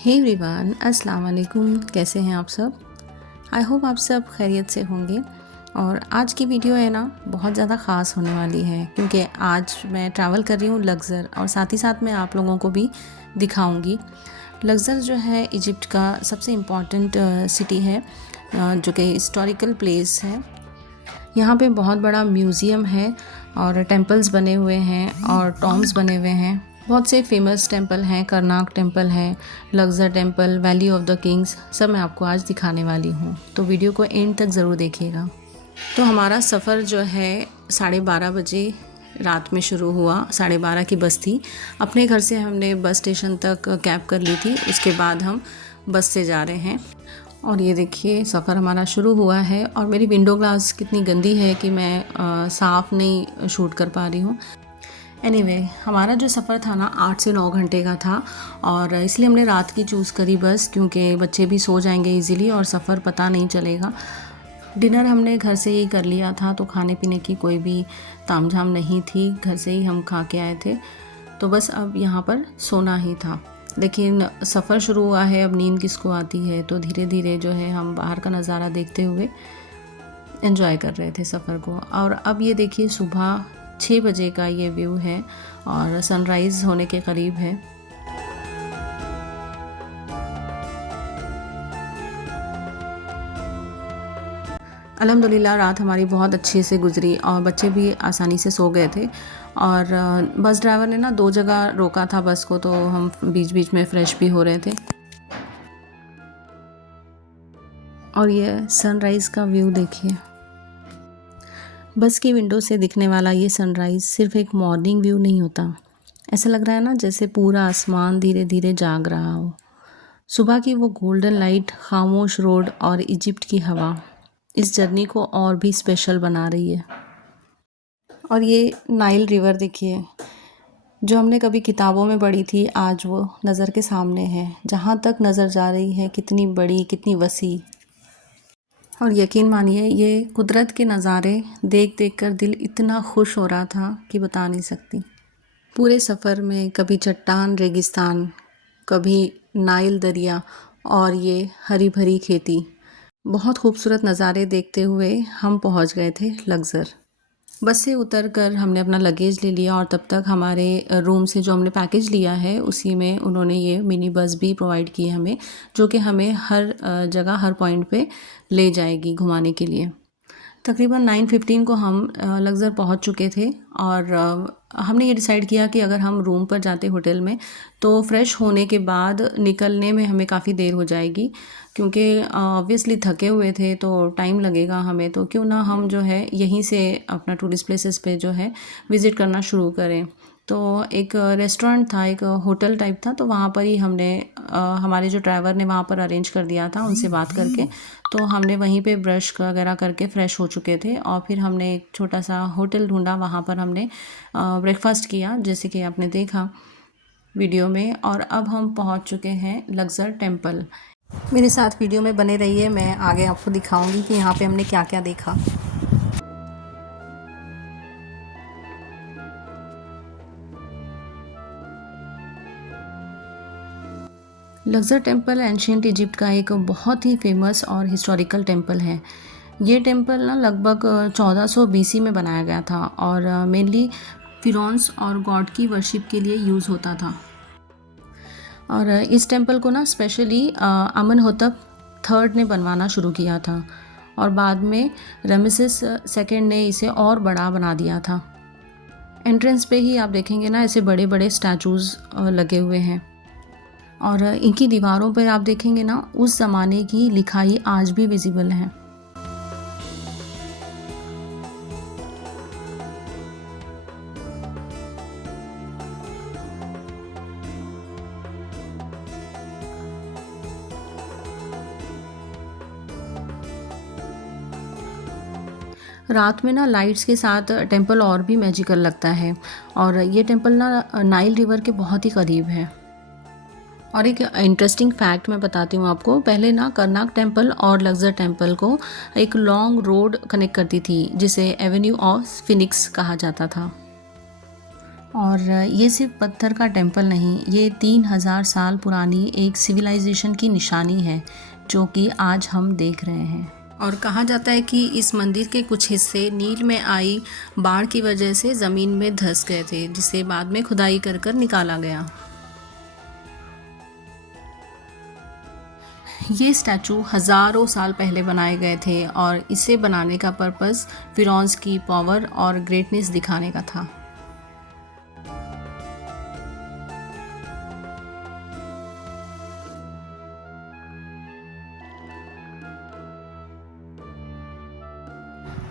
Hey everyone, अस्सलाम वालेकुम। कैसे हैं आप सब? आई होप आप सब खैरियत से होंगे। और आज की वीडियो है ना, बहुत ज़्यादा ख़ास होने वाली है क्योंकि आज मैं ट्रैवल कर रही हूँ लग्ज़र, और साथ ही साथ मैं आप लोगों को भी दिखाऊंगी। लग्ज़र जो है इजिप्ट का सबसे इम्पॉर्टेंट सिटी है, जो कि हिस्टोरिकल प्लेस है। यहाँ पे बहुत बड़ा म्यूज़ियम है और टेम्पल्स बने हुए हैं और टॉम्ब्स बने हुए हैं। बहुत से फेमस टेम्पल हैं, करनाक टेम्पल है, Luxor temple, valley of the kings, सब मैं आपको आज दिखाने वाली हूँ। तो वीडियो को एंड तक ज़रूर देखिएगा। तो हमारा सफ़र जो है 12:30 बजे रात में शुरू हुआ। 12:30 की बस थी। अपने घर से हमने बस स्टेशन तक कैब कर ली थी, उसके बाद हम बस से जा रहे हैं। और ये देखिए सफ़र हमारा शुरू हुआ है और मेरी विंडो ग्लास कितनी गंदी है कि मैं साफ़ नहीं शूट कर पा रही हूँ। एनीवे, हमारा जो सफ़र था ना 8 से 9 घंटे का था, और इसलिए हमने रात की चूज़ करी बस, क्योंकि बच्चे भी सो जाएंगे इजीली और सफ़र पता नहीं चलेगा। डिनर हमने घर से ही कर लिया था, तो खाने पीने की कोई भी तामझाम नहीं थी, घर से ही हम खा के आए थे। तो बस अब यहाँ पर सोना ही था। लेकिन सफ़र शुरू हुआ है, अब नींद किसको आती है, तो धीरे धीरे जो है हम बाहर का नज़ारा देखते हुए एंजॉय कर रहे थे सफ़र को। और अब ये देखिए सुबह 6 बजे का ये व्यू है और सनराइज़ होने के करीब है। अल्हम्दुलिल्लाह रात हमारी बहुत अच्छे से गुजरी और बच्चे भी आसानी से सो गए थे। और बस ड्राइवर ने ना 2 जगह रोका था बस को, तो हम बीच बीच में फ़्रेश भी हो रहे थे। और ये सनराइज़ का व्यू देखिए। बस की विंडो से दिखने वाला ये सनराइज़ सिर्फ एक मॉर्निंग व्यू नहीं होता। ऐसा लग रहा है ना जैसे पूरा आसमान धीरे धीरे जाग रहा हो। सुबह की वो गोल्डन लाइट, खामोश रोड और इजिप्ट की हवा इस जर्नी को और भी स्पेशल बना रही है। और ये नाइल रिवर देखिए, जो हमने कभी किताबों में पढ़ी थी, आज वो नज़र के सामने है। जहाँ तक नज़र जा रही है, कितनी बड़ी, कितनी वसी। और यकीन मानिए ये कुदरत के नज़ारे देख देख कर दिल इतना खुश हो रहा था कि बता नहीं सकती। पूरे सफ़र में कभी चट्टान रेगिस्तान, कभी नाइल दरिया और ये हरी भरी खेती, बहुत खूबसूरत नज़ारे देखते हुए हम पहुंच गए थे लग्ज़र। बस से उतरकर हमने अपना लगेज ले लिया, और तब तक हमारे रूम से जो हमने पैकेज लिया है उसी में उन्होंने ये मिनी बस भी प्रोवाइड की है हमें, जो कि हमें हर जगह, हर पॉइंट पे ले जाएगी घुमाने के लिए। तकरीबन 9:15 को हम लग्ज़र पहुंच चुके थे। और हमने ये डिसाइड किया कि अगर हम रूम पर जाते होटल में तो फ़्रेश होने के बाद निकलने में हमें काफ़ी देर हो जाएगी, क्योंकि ऑब्वियसली थके हुए थे तो टाइम लगेगा हमें, तो क्यों ना हम जो है यहीं से अपना टूरिस्ट प्लेसेस पे जो है विज़िट करना शुरू करें। तो एक रेस्टोरेंट था, एक होटल टाइप था, तो वहाँ पर ही हमने हमारे जो ड्राइवर ने वहाँ पर अरेंज कर दिया था, उनसे बात करके तो हमने वहीं पे ब्रश वगैरह करके फ़्रेश हो चुके थे। और फिर हमने एक छोटा सा होटल ढूंढा, वहाँ पर हमने ब्रेकफास्ट किया, जैसे कि आपने देखा वीडियो में। और अब हम पहुँच चुके हैं लग्ज़र टेम्पल। मेरे साथ वीडियो में बने रहिए, मैं आगे आपको दिखाऊंगी कि यहाँ पे हमने क्या क्या देखा। लग्ज़र टेम्पल एंशियंट इजिप्ट का एक बहुत ही फेमस और हिस्टोरिकल टेम्पल है। ये टेम्पल ना लगभग 1400 बीसी में बनाया गया था, और मेनली फिरौन्स और गॉड की वर्शिप के लिए यूज़ होता था। और इस टेम्पल को ना स्पेशली अमनहोतप थर्ड ने बनवाना शुरू किया था, और बाद में रमेसेस सेकंड ने इसे और बड़ा बना दिया था। एंट्रेंस पे ही आप देखेंगे ना ऐसे बड़े बड़े स्टैचूज़ लगे हुए हैं, और इनकी दीवारों पर आप देखेंगे ना उस ज़माने की लिखाई आज भी विजिबल है। रात में ना लाइट्स के साथ टेंपल और भी मैजिकल लगता है, और ये टेंपल ना नाइल रिवर के बहुत ही करीब है। और एक इंटरेस्टिंग फैक्ट मैं बताती हूँ आपको। पहले ना करनाक टेंपल और लग्ज़र टेंपल को एक लॉन्ग रोड कनेक्ट करती थी, जिसे एवेन्यू ऑफ फिनिक्स कहा जाता था। और ये सिर्फ पत्थर का टेम्पल नहीं, ये 3000 साल पुरानी एक सिविलाइजेशन की निशानी है जो कि आज हम देख रहे हैं। और कहा जाता है कि इस मंदिर के कुछ हिस्से नील में आई बाढ़ की वजह से ज़मीन में धंस गए थे, जिसे बाद में खुदाई कर कर निकाला गया। ये स्टैचू हज़ारों साल पहले बनाए गए थे और इसे बनाने का पर्पस फिरौन्स की पावर और ग्रेटनेस दिखाने का था।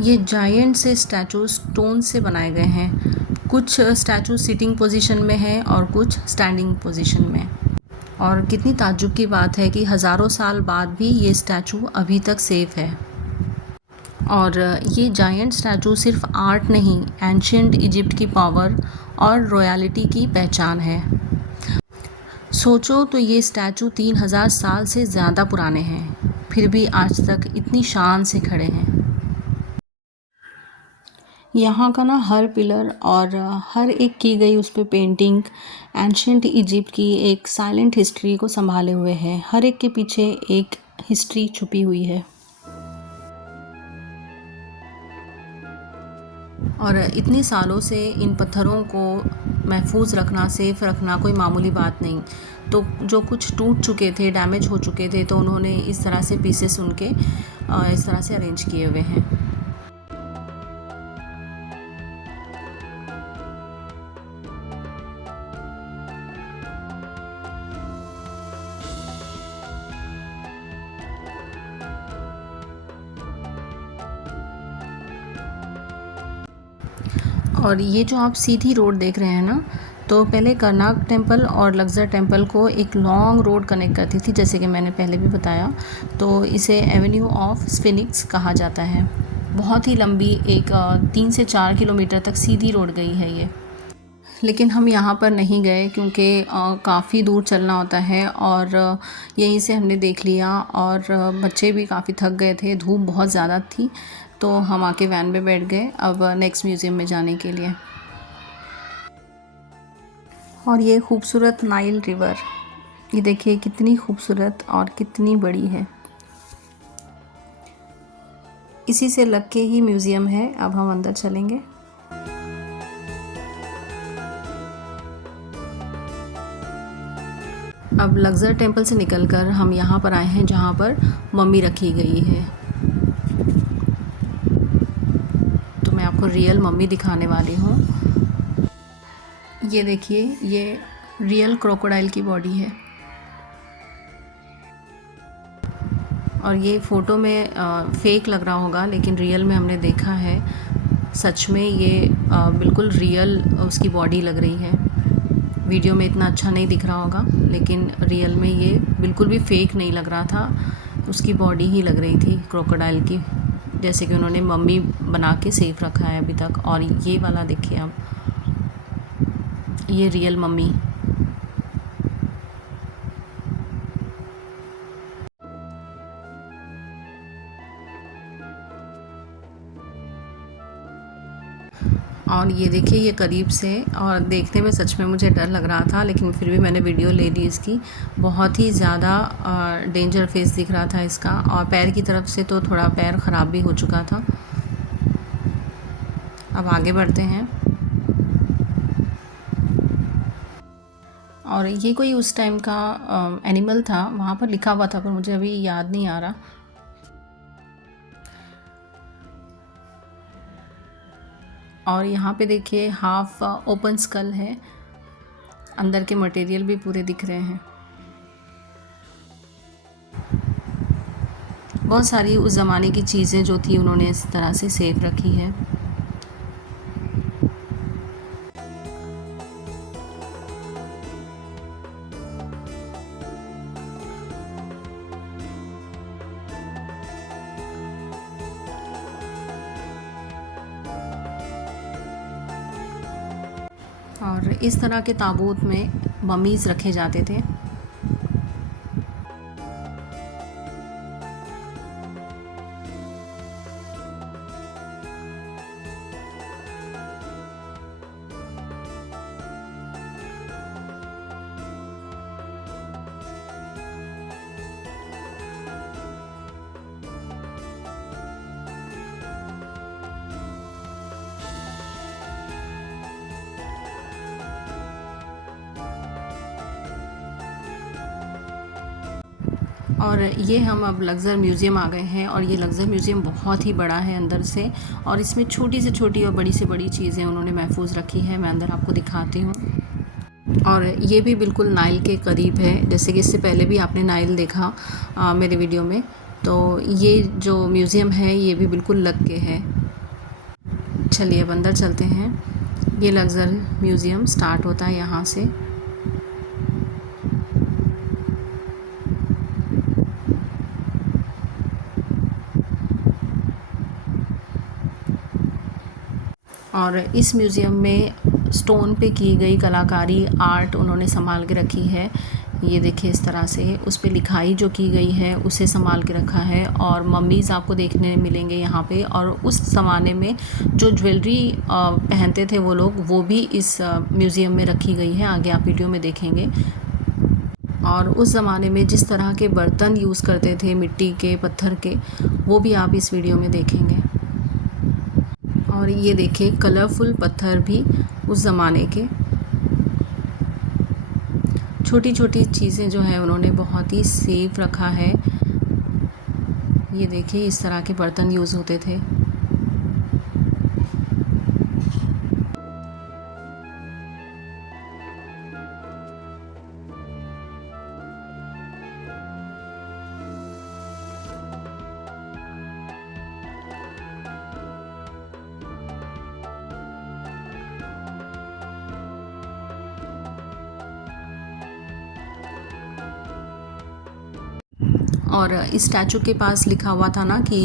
ये जायंट से स्टैचू स्टोन से बनाए गए हैं। कुछ स्टैचू सिटिंग पोजीशन में है और कुछ स्टैंडिंग पोजीशन में। और कितनी ताज्जुब की बात है कि हज़ारों साल बाद भी ये स्टैचू अभी तक सेफ है। और ये जायंट स्टैचू सिर्फ आर्ट नहीं, एंशियंट इजिप्ट की पावर और रॉयलिटी की पहचान है। सोचो तो ये स्टैचू 3000 साल से ज़्यादा पुराने हैं, फिर भी आज तक इतनी शान से खड़े हैं। यहाँ का ना हर पिलर और हर एक की गई उस पे पेंटिंग एंशियंट इजिप्ट की एक साइलेंट हिस्ट्री को संभाले हुए है। हर एक के पीछे एक हिस्ट्री छुपी हुई है। और इतने सालों से इन पत्थरों को महफूज रखना, सेफ रखना कोई मामूली बात नहीं। तो जो कुछ टूट चुके थे, डैमेज हो चुके थे, तो उन्होंने इस तरह से पीसेस उनके इस तरह से अरेंज किए हुए हैं। और ये जो आप सीधी रोड देख रहे हैं ना, तो पहले करनाक टेम्पल और लक्सर टेम्पल को एक लॉन्ग रोड कनेक्ट करती थी, जैसे कि मैंने पहले भी बताया। तो इसे एवेन्यू ऑफ स्फिनिक्स कहा जाता है। बहुत ही लंबी एक 3 से 4 किलोमीटर तक सीधी रोड गई है ये। लेकिन हम यहाँ पर नहीं गए क्योंकि काफ़ी दूर चलना होता है और यहीं से हमने देख लिया। और बच्चे भी काफ़ी थक गए थे, धूप बहुत ज़्यादा थी, तो हम आके वैन में बैठ गए अब नेक्स्ट म्यूज़ियम में जाने के लिए। और ये खूबसूरत नाइल रिवर, ये देखिए कितनी खूबसूरत और कितनी बड़ी है। इसी से लग के ही म्यूज़ियम है। अब हम अंदर चलेंगे। अब लक्सर टेम्पल से निकलकर हम यहाँ पर आए हैं जहाँ पर मम्मी रखी गई है। तो मैं आपको रियल मम्मी दिखाने वाली हूँ। ये देखिए, ये रियल क्रोकोडाइल की बॉडी है। और ये फ़ोटो में फ़ेक लग रहा होगा, लेकिन रियल में हमने देखा है, सच में ये बिल्कुल रियल उसकी बॉडी लग रही है। वीडियो में इतना अच्छा नहीं दिख रहा होगा, लेकिन रियल में ये बिल्कुल भी फ़ेक नहीं लग रहा था, उसकी बॉडी ही लग रही थी क्रोकोडाइल की, जैसे कि उन्होंने मम्मी बना के सेफ रखा है अभी तक। और ये वाला देखिए आप, ये रियल मम्मी। और ये देखिए, ये करीब से, और देखने में सच में मुझे डर लग रहा था, लेकिन फिर भी मैंने वीडियो ले ली इसकी। बहुत ही ज़्यादा डेंजर फेस दिख रहा था इसका, और पैर की तरफ से तो थोड़ा पैर ख़राब भी हो चुका था। अब आगे बढ़ते हैं। और ये कोई उस टाइम का एनिमल था, वहाँ पर लिखा हुआ था पर मुझे अभी याद नहीं आ रहा। और यहाँ पे देखिए हाफ ओपन स्कल है, अंदर के मटेरियल भी पूरे दिख रहे हैं। बहुत सारी उस ज़माने की चीज़ें जो थी उन्होंने इस तरह से सेफ रखी है। और इस तरह के ताबूत में मम्मीज़ रखे जाते थे। और ये हम अब लक्ज़र म्यूज़ियम आ गए हैं और ये लक्ज़र म्यूज़ियम बहुत ही बड़ा है अंदर से, और इसमें छोटी से छोटी और बड़ी से बड़ी चीज़ें उन्होंने महफूज रखी है। मैं अंदर आपको दिखाती हूँ। और ये भी बिल्कुल नाइल के करीब है, जैसे कि इससे पहले भी आपने नाइल देखा मेरे वीडियो में। तो ये जो म्यूज़ियम है ये भी बिल्कुल लग के है। चलिए अब अंदर चलते हैं। ये लक्ज़र म्यूज़ियम स्टार्ट होता है यहाँ से। और इस म्यूज़ियम में स्टोन पे की गई कलाकारी आर्ट उन्होंने संभाल के रखी है। ये देखिए इस तरह से उस पे लिखाई जो की गई है उसे संभाल के रखा है, और मम्मीज़ आपको देखने मिलेंगे यहाँ पे। और उस ज़माने में जो ज्वेलरी पहनते थे वो लोग, वो भी इस म्यूज़ियम में रखी गई है, आगे आप वीडियो में देखेंगे। और उस ज़माने में जिस तरह के बर्तन यूज़ करते थे, मिट्टी के, पत्थर के, वो भी आप इस वीडियो में देखेंगे। और ये देखिए कलरफुल पत्थर भी उस ज़माने के, छोटी छोटी चीज़ें जो हैं उन्होंने बहुत ही सेफ रखा है। ये देखिए इस तरह के बर्तन यूज़ होते थे। और इस स्टैचू के पास लिखा हुआ था ना कि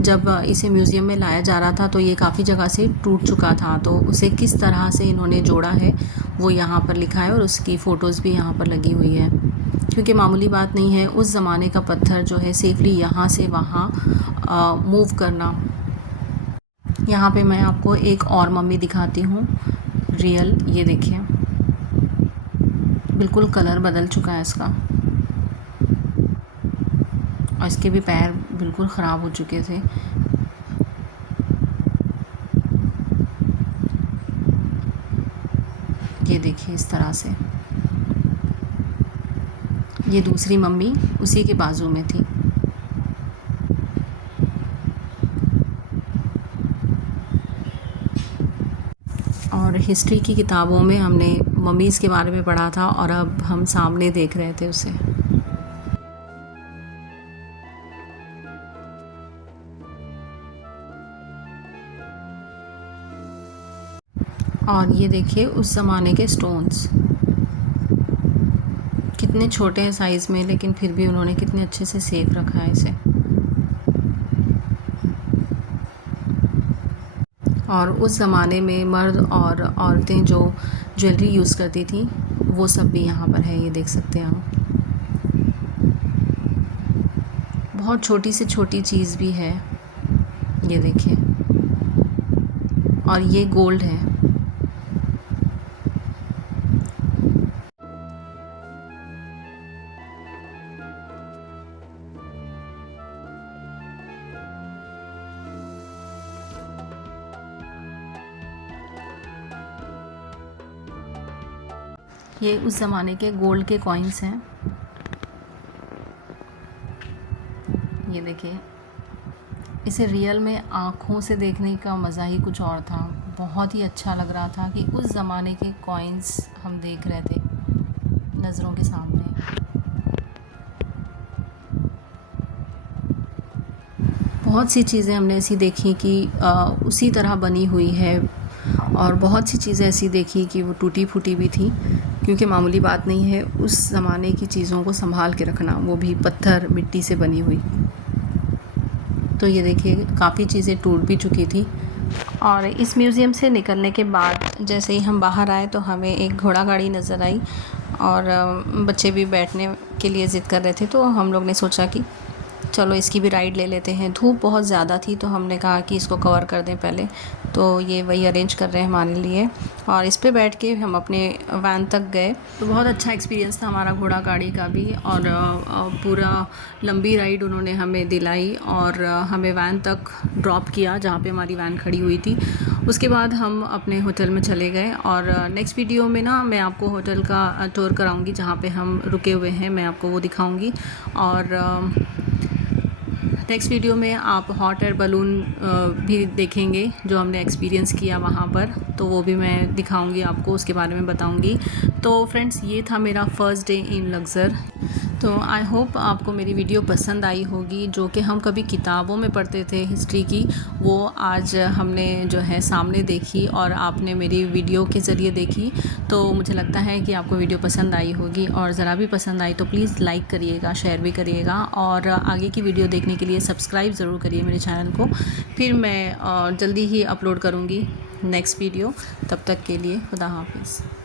जब इसे म्यूज़ियम में लाया जा रहा था तो ये काफ़ी जगह से टूट चुका था, तो उसे किस तरह से इन्होंने जोड़ा है वो यहाँ पर लिखा है, और उसकी फ़ोटोज़ भी यहाँ पर लगी हुई है। क्योंकि मामूली बात नहीं है उस ज़माने का पत्थर जो है सेफली यहाँ से वहाँ मूव करना। यहाँ पे मैं आपको एक और मम्मी दिखाती हूँ रियल। ये देखिए बिल्कुल कलर बदल चुका है इसका, और इसके भी पैर बिल्कुल ख़राब हो चुके थे। ये देखिए इस तरह से। ये दूसरी मम्मी उसी के बाजू में थी। और हिस्ट्री की किताबों में हमने मम्मीज़ के बारे में पढ़ा था, और अब हम सामने देख रहे थे उसे। और ये देखिए उस ज़माने के स्टोन्स कितने छोटे हैं साइज़ में, लेकिन फिर भी उन्होंने कितने अच्छे से सेफ रखा है इसे। और उस ज़माने में मर्द और औरतें जो ज्वेलरी यूज़ करती थी वो सब भी यहाँ पर है, ये देख सकते हैं आप। बहुत छोटी से छोटी चीज़ भी है, ये देखिए। और ये गोल्ड है। ये उस ज़माने के गोल्ड के कॉइन्स हैं। ये देखिए, इसे रियल में आँखों से देखने का मज़ा ही कुछ और था। बहुत ही अच्छा लग रहा था कि उस ज़माने के कॉइन्स हम देख रहे थे नज़रों के सामने। बहुत सी चीज़ें हमने ऐसी देखी कि उसी तरह बनी हुई है, और बहुत सी चीज़ें ऐसी देखी कि वो टूटी फूटी भी थी, क्योंकि मामूली बात नहीं है उस ज़माने की चीज़ों को संभाल के रखना, वो भी पत्थर मिट्टी से बनी हुई। तो ये देखिए काफ़ी चीज़ें टूट भी चुकी थी। और इस म्यूज़ियम से निकलने के बाद जैसे ही हम बाहर आए तो हमें एक घोड़ा गाड़ी नज़र आई, और बच्चे भी बैठने के लिए ज़िद कर रहे थे, तो हम लोग ने सोचा कि चलो इसकी भी राइड ले लेते हैं। धूप बहुत ज़्यादा थी तो हमने कहा कि इसको कवर कर दें पहले, तो ये वही अरेंज कर रहे हैं हमारे लिए। और इस पे बैठ के हम अपने वैन तक गए। तो बहुत अच्छा एक्सपीरियंस था हमारा घोड़ा गाड़ी का भी, और पूरा लंबी राइड उन्होंने हमें दिलाई और हमें वैन तक ड्रॉप किया जहाँ पे हमारी वैन खड़ी हुई थी। उसके बाद हम अपने होटल में चले गए, और नेक्स्ट वीडियो में ना मैं आपको होटल का टूर कराऊंगी जहाँ पे हम रुके हुए हैं, मैं आपको वो दिखाऊंगी। और नेक्स्ट वीडियो में आप हॉट एयर बलून भी देखेंगे जो हमने एक्सपीरियंस किया वहाँ पर, तो वो भी मैं दिखाऊंगी आपको, उसके बारे में बताऊंगी। तो फ्रेंड्स, ये था मेरा फ़र्स्ट डे इन लक्सर। तो आई होप आपको मेरी वीडियो पसंद आई होगी। जो कि हम कभी किताबों में पढ़ते थे हिस्ट्री की, वो आज हमने जो है सामने देखी और आपने मेरी वीडियो के ज़रिए देखी। तो मुझे लगता है कि आपको वीडियो पसंद आई होगी, और ज़रा भी पसंद आई तो प्लीज़ लाइक करिएगा, शेयर भी करिएगा, और आगे की वीडियो देखने के लिए सब्सक्राइब ज़रूर करिए मेरे चैनल को। फिर मैं जल्दी ही अपलोड करूँगी नेक्स्ट वीडियो। तब तक के लिए खुदा हाफिज़।